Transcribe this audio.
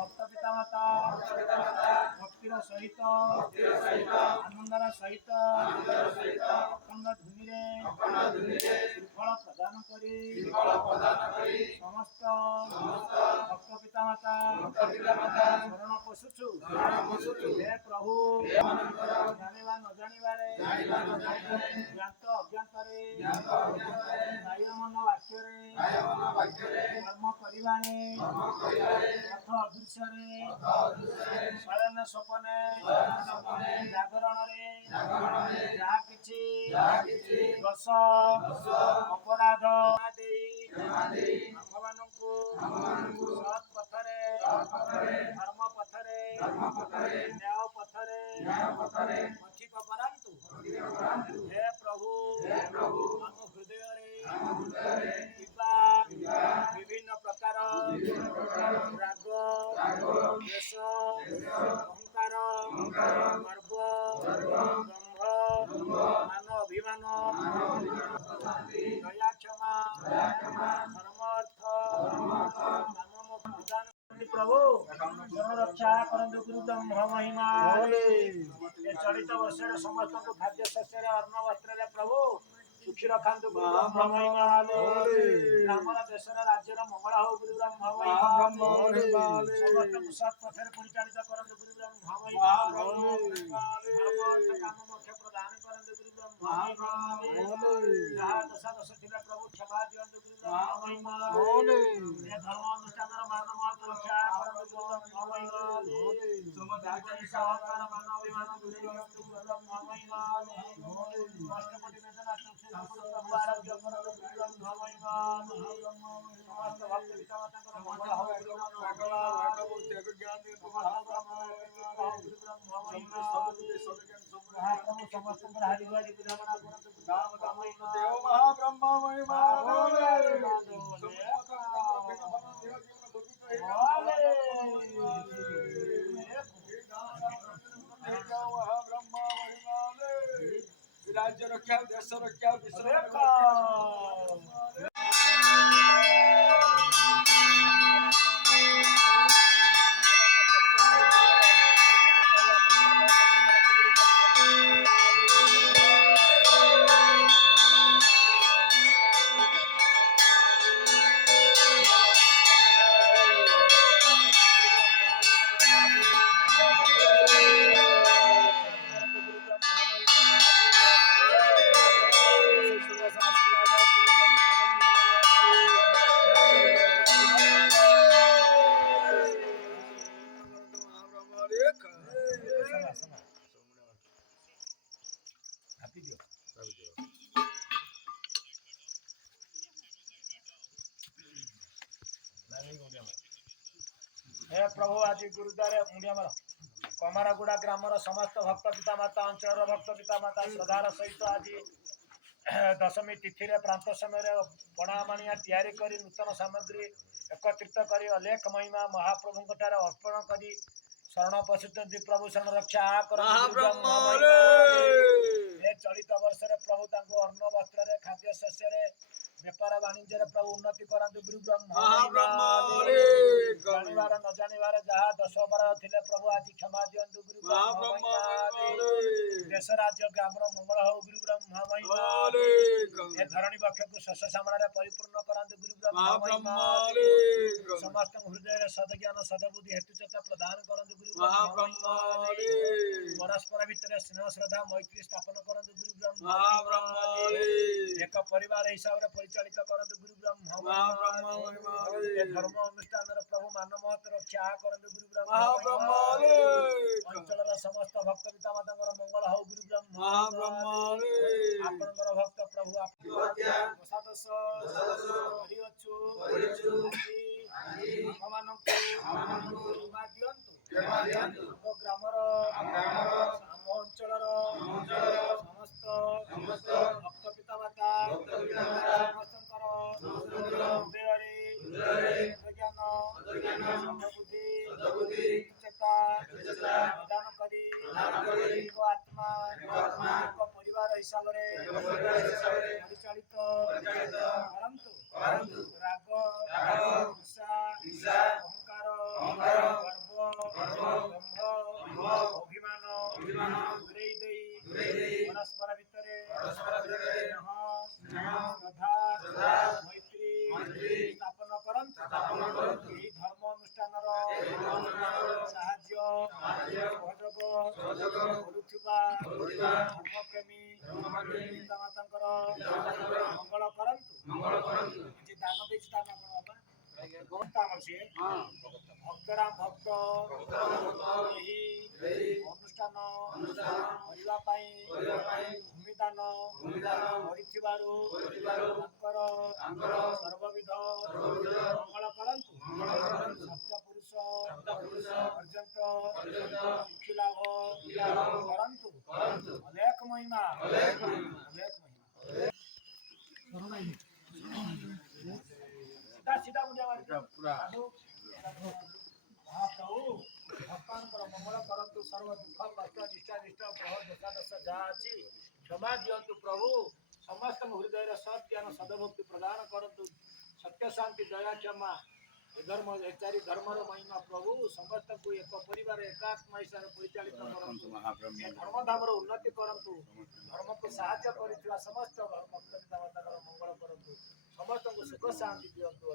भक्त पितामाता भक्तिर सहित आनंदर सहित अखंड धुनीरे श्रीफल प्रदान करी समस्त भक्त पितामाता शरण पशुछु हे प्रभु जानिबा न जानिबारे ज्ञात अज्ञातरे मन वाक्ୟରେ कर्म करिबारे अर्थ अदृश्ୟରେ शयन स्वप्ने जागरणरे ଯାହା କିଛି ଦୋଷ ଅପରାଧ ଦେଇ ଆମ୍ଭମାନଙ୍କୁ ସତ୍ ପଥରେ ଧର୍ମ ପଥରେ ନ୍ୟାୟ ପଥରେ ପଥିତ କରାନ୍ତୁ। ହେ ପ୍ରଭୁ ଆମ ହୃଦୟରେ ଥିବା ବିଭିନ୍ନ ପ୍ରକାର ରାଗ ଦ୍ୱେଷ ଅହଙ୍କାର ଗର୍ବ ଦମ୍ଭ ମାନ ଅଭିମାନ ଦୟା କ୍ଷମା ଧର୍ମ ଅର୍ଥ କାମ ପ୍ରଦାନ ପ୍ରଭୁ ରକ୍ଷା କରନ୍ତୁ ଗୁରୁ ବ୍ରହ୍ମ ମହିମା ଚଳିତ ବର୍ଷରେ ସମସ୍ତଙ୍କୁ ଖାଦ୍ୟ ଶସ୍ୟରେ ଅନ୍ନ ବସ୍ତ୍ରରେ ପ୍ରଭୁ ସୁଖୀ ରଖାନ୍ତୁ ଗୁରୁ ବ୍ରହ୍ମ ମହିମା ଆମର ଦେଶର ରାଜ୍ୟର ମଙ୍ଗଳ ହଉ ଗୁରୁ ବ୍ରହ୍ମ ମହିମା ସମସ୍ତଙ୍କୁ ସତ୍ ପଥରେ ପରିଚାଳିତ କରନ୍ତୁ ଗୁରୁ ବ୍ରହ୍ମ ମହିମା କାମ ମୋକ୍ଷ ପ୍ରଦାନ କରନ୍ତୁ ଗୁରୁ ବ୍ରହ୍ମ ମହିମା ଯାହା ଦୋଷ ଥିଲା ପ୍ରଭୁ କ୍ଷମା ଦିଅନ୍ତୁ ଗୁରୁ ବ୍ରହ୍ମ ମହିମା ଧର୍ମ ଅନୁଷ୍ଠାନର ମାନ ମହତ ରକ୍ଷା କରନ୍ତୁ ଗୁରୁ ବ୍ରହ୍ମ ମହିମା ସହକାର ମାନ ଅଭିମାନ ଦୂରେଇ ଦିଅନ୍ତୁ ଗୁରୁ ବ୍ରହ୍ମ ମହିମା ଅଷ୍ଟପଟି ବେଦନା ପ୍ରଭୁ ଆରୋଗ୍ୟ କରନ୍ତୁ ଗୁରୁ ବ୍ରହ୍ମ ମହିମା ସମସ୍ତ ଭକ୍ତ ପିତାମାତାଙ୍କର ମଙ୍ଗଳ ହଉ ଗୁରୁ ବ୍ରହ୍ମ ମହିମା ସମସ୍ତଙ୍କର ହାରି ବାଡ଼ି ବୁଝାମଣା କରନ୍ତୁ ଦେବ ମହାବ୍ରହ୍ମ ମହିମା राज्य रक्षा देश रक्षा विश्व रक्षा हे प्रभु आज गुरुद्वार मुंडियामर कमारगुड़ा ग्रामर समस्त भक्त पितामाता अंचल भक्त पितामाता श्रद्धार सहित आज दशमी तिथि प्रांत समय पणामाणिया तैयारी करी नूतन सामग्री एकत्रित करी अलेख महिमा महाप्रभु अर्पण करी शरण पशुचंदी प्रभु शरण रक्षा कर चलित वर्ष प्रभु अन्न वस्त्र खाद्य शस्य बेपार वाणिज्य प्रभु उन्नति करांतु गुरु ब्रह्म जानिबार न जानिबार जहाँ 10 बार थिले प्रभु आज क्षमा दियंतु गुरु ब्रह्म देश राज्य ग्रामर मंगल हो गुरु ब्रह्म ए धरणी वक्ष को शस्य सामने परिपूर्ण करांतु गुरु ब्रह्म समस्त हृदय सदज्ञान सदबुद्धि हेतुचता प्रदान करंतु गुरु ब्रह्म परस्पर भितर स्नेह श्रद्धा मैत्री स्थापन करंतु गुरु ब्रह्म एक परिवार हिसाब से परिचालित करंतु गुरु ब्रह्म धर्म अनुष्ठान प्रभु मान महत रक्षा करंतु गुरु ब्रह्म अंचल समस्त भक्त पिता माता मंगल हो गुरु ब्रह्म आपनकर भक्त प्रभु କ୍ଷମା ଦିଅନ୍ତୁ ଆମ ଗ୍ରାମର ଆମ ଅଞ୍ଚଳର ସମସ୍ତ ଭକ୍ତ ପିତାମାତା ସମସ୍ତଙ୍କର ହୃଦୟରେ ସଦବୁଦ୍ଧି ଚେତା ପ୍ରଦାନ କରି ଏକ ଆତ୍ମା ଏକ ପରିବାର ହିସାବରେ ପରିଚାଳିତ କରନ୍ତୁ। ରାଗ ହିଂସା ଅହଙ୍କାର ଗର୍ବ ଦମ୍ଭ ଅଭିମାନ ଦୂରେଇ ଦେଇ ପରସ୍ପର ଭିତରେ ସ୍ନେହ ଶ୍ରଦ୍ଧା ମୈତ୍ରୀ ସ୍ଥାପନ କରନ୍ତୁ। ଏହି ଧର୍ମ ଅନୁଷ୍ଠାନର ସାହାଯ୍ୟ ସହଯୋଗ କରୁଥିବା ଧର୍ମପ୍ରେମୀ ପିତାମାତାଙ୍କର ମଙ୍ଗଳ କରନ୍ତୁ। ଯେ ଦାନ ଦେଇଛି ତା ନାମ ଭକ୍ତରାମ ଭକ୍ତ ଏହି ଅନୁଷ୍ଠାନ କରିବା ପାଇଁ ଭୂମିଦାନ କରିଥିବାରୁ ତାଙ୍କର ସର୍ବବିଧ ମଙ୍ଗଳ କରନ୍ତୁ। ସପ୍ତପୁରୁଷ ପର୍ଯ୍ୟନ୍ତ ସୁଖୀ ଲାଭ କରନ୍ତୁ। ଅନେକ ମହିମା ସିଧା ମହାପ୍ରଭୁ ଭକ୍ତଙ୍କର ମଙ୍ଗଳ କରନ୍ତୁ। ସର୍ବ ଦୁଃଖ କଷ୍ଟ ନିଷ୍ଠାନିଷ୍ଠ ଗ୍ରହ ଦୋଷ ଯାହା ଅଛି କ୍ଷମା ଦିଅନ୍ତୁ ପ୍ରଭୁ। ସମସ୍ତଙ୍କ ହୃଦୟରେ ସତ୍ଜ୍ଞାନ ସଦଭକ୍ତି ପ୍ରଦାନ କରନ୍ତୁ। ସତ୍ୟ ଶାନ୍ତି ଦୟା କ୍ଷମା ଏ ଚାରି ଧର୍ମର ମହିମା ପ୍ରଭୁ ସମସ୍ତଙ୍କୁ ଏକ ପରିବାର ଏକାତ୍ମା ହିସାବରେ ପରିଚାଳିତ କରନ୍ତୁ। ଧର୍ମଧାମର ଉନ୍ନତି କରନ୍ତୁ। ଧର୍ମକୁ ସାହାଯ୍ୟ କରିଥିବା ସମସ୍ତ ଭକ୍ତ ପିତାମାତାଙ୍କର ମଙ୍ଗଳ କରନ୍ତୁ। ସମସ୍ତଙ୍କୁ ସୁଖ ଶାନ୍ତି ଦିଅନ୍ତୁ।